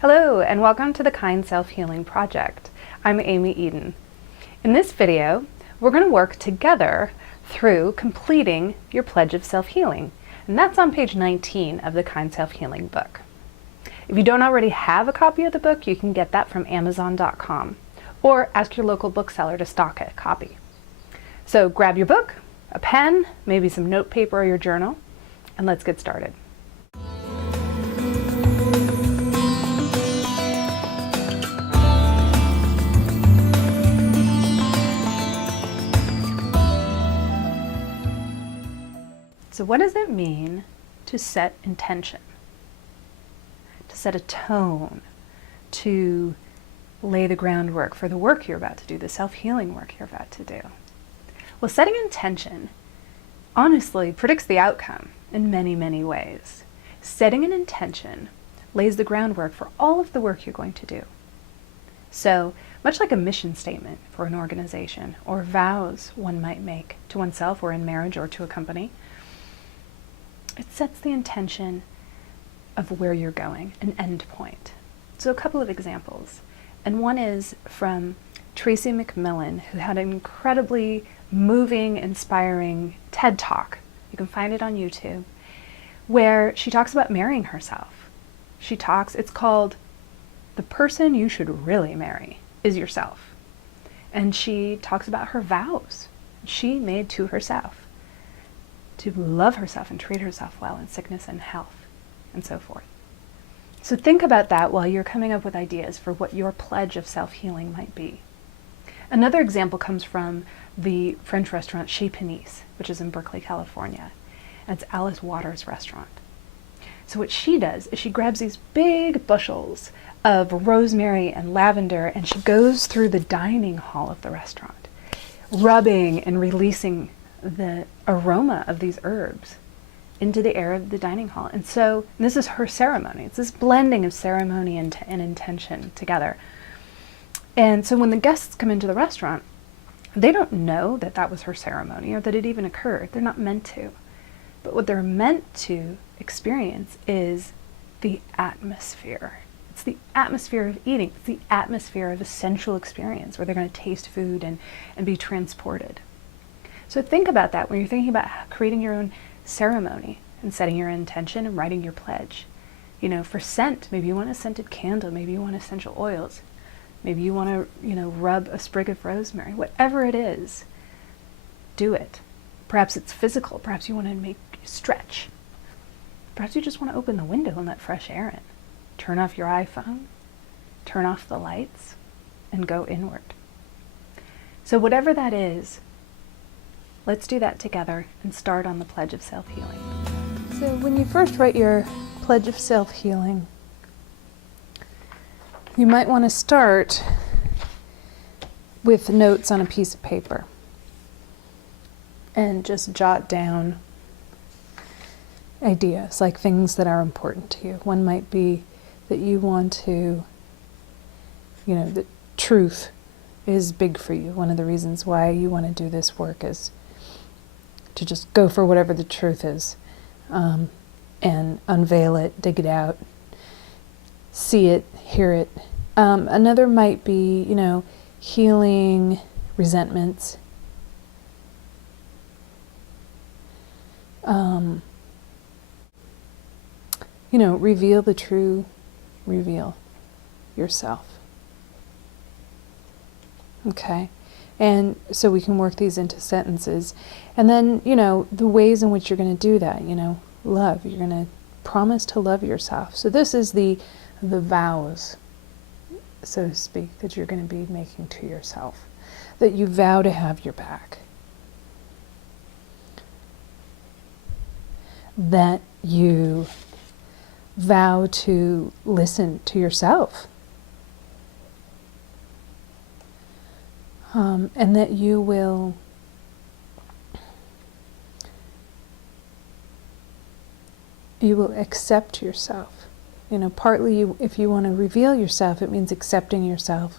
Hello and welcome to the Kind Self-Healing Project. I'm Amy Eden. In this video, we're going to work together through completing your Pledge of Self-Healing, and that's on page 19 of the Kind Self-Healing book. If you don't already have a copy of the book, you can get that from Amazon.com or ask your local bookseller to stock a copy. So grab your book, a pen, maybe some note paper or your journal, and let's get started. So what does it mean to set intention? To set a tone, to lay the groundwork for the work you're about to do, the self-healing work you're about to do. Well, setting intention honestly predicts the outcome in many, many ways. Setting an intention lays the groundwork for all of the work you're going to do. So, much like a mission statement for an organization or vows one might make to oneself or in marriage or to a company, it sets the intention of where you're going, an end point. So a couple of examples. And one is from Tracy McMillan, who had an incredibly moving, inspiring TED Talk. You can find it on YouTube, where she talks about marrying herself. It's called The Person You Should Really Marry Is Yourself. And she talks about her vows she made to herself, to love herself and treat herself well in sickness and health, and so forth. So think about that while you're coming up with ideas for what your pledge of self-healing might be. Another example comes from the French restaurant Chez Panisse, which is in Berkeley, California. And it's Alice Waters' restaurant. So what she does is she grabs these big bushels of rosemary and lavender, and she goes through the dining hall of the restaurant, rubbing and releasing the aroma of these herbs into the air of the dining hall. And so this is her ceremony. It's this blending of ceremony and intention together. And so when the guests come into the restaurant, they don't know that that was her ceremony or that it even occurred. They're not meant to. But what they're meant to experience is the atmosphere. It's the atmosphere of eating. It's the atmosphere of a sensual experience where they're going to taste food and be transported. So think about that when you're thinking about creating your own ceremony and setting your intention and writing your pledge. You know, for scent, maybe you want a scented candle, maybe you want essential oils, maybe you want to, rub a sprig of rosemary. Whatever it is, do it. Perhaps it's physical, perhaps you want to make stretch. Perhaps you just want to open the window and let fresh air in. Turn off your iPhone, turn off the lights, and go inward. So whatever that is, let's do that together and start on the Pledge of Self-Healing. So when you first write your Pledge of Self-Healing, you might want to start with notes on a piece of paper and just jot down ideas, like things that are important to you. One might be that you want to, that truth is big for you. One of the reasons why you want to do this work is to just go for whatever the truth is, and unveil it, dig it out, see it, hear it. Another might be, healing resentments. Reveal the true, reveal yourself. Okay? And so we can work these into sentences. And then, the ways in which you're going to do that, love. You're going to promise to love yourself. So this is the vows, so to speak, that you're going to be making to yourself. That you vow to have your back. That you vow to listen to yourself. And that you will accept yourself. Partly if you want to reveal yourself, it means accepting yourself,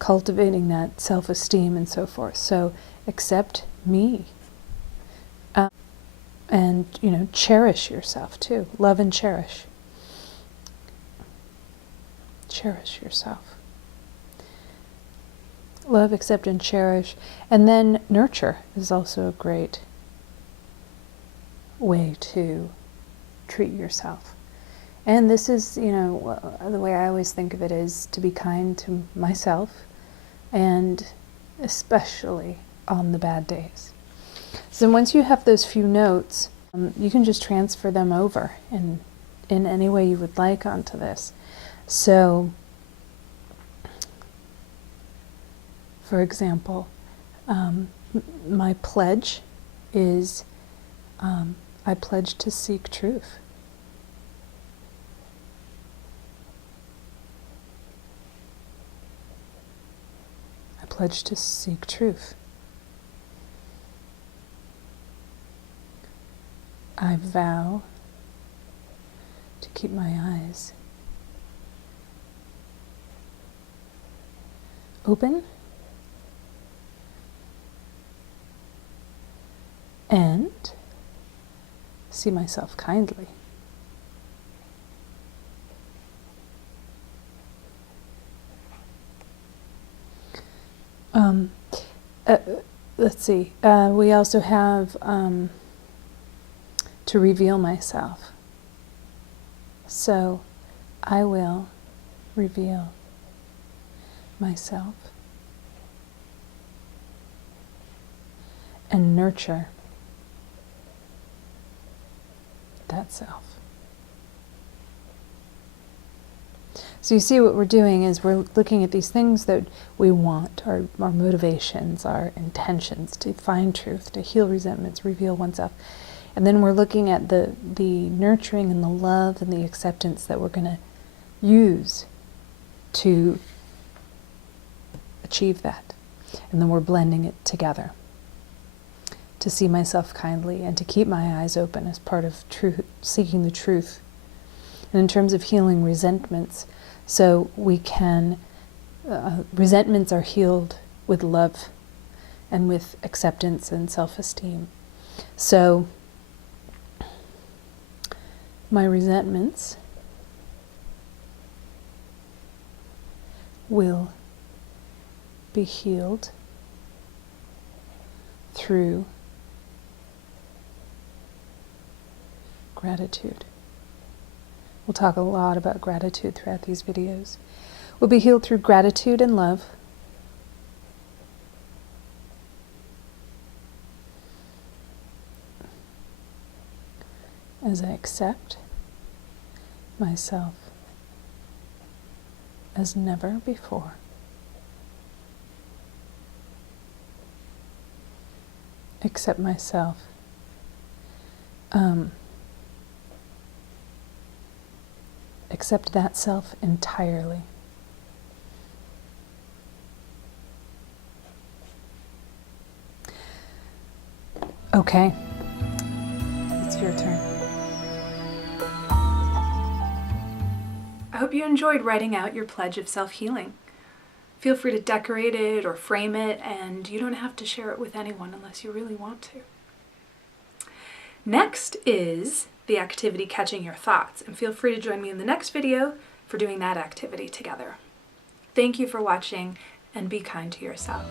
cultivating that self-esteem and so forth. So accept me. And, cherish yourself too. Love and cherish. Cherish yourself. Love, accept, and cherish. And then nurture is also a great way to treat yourself. And this is, the way I always think of it is to be kind to myself, and especially on the bad days. So once you have those few notes, you can just transfer them over in any way you would like onto this. So, for example, my pledge is I pledge to seek truth. I pledge to seek truth. I vow to keep my eyes open and see myself kindly. Let's see. We also have to reveal myself. So I will reveal myself and nurture that self. So you see what we're doing is we're looking at these things that we want, our motivations, our intentions to find truth, to heal resentments, reveal oneself. And then we're looking at the nurturing and the love and the acceptance that we're going to use to achieve that. And then we're blending it together to see myself kindly and to keep my eyes open as part of seeking the truth. And in terms of healing resentments, so we can, resentments are healed with love and with acceptance and self-esteem. So my resentments will be healed through gratitude. We'll talk a lot about gratitude throughout these videos. We'll be healed through gratitude and love. As I accept myself as never before. Accept myself accept that self entirely. Okay, it's your turn. I hope you enjoyed writing out your pledge of self-healing. Feel free to decorate it or frame it, and you don't have to share it with anyone unless you really want to. Next is the activity Catching Your Thoughts, and feel free to join me in the next video for doing that activity together. Thank you for watching, and be kind to yourself.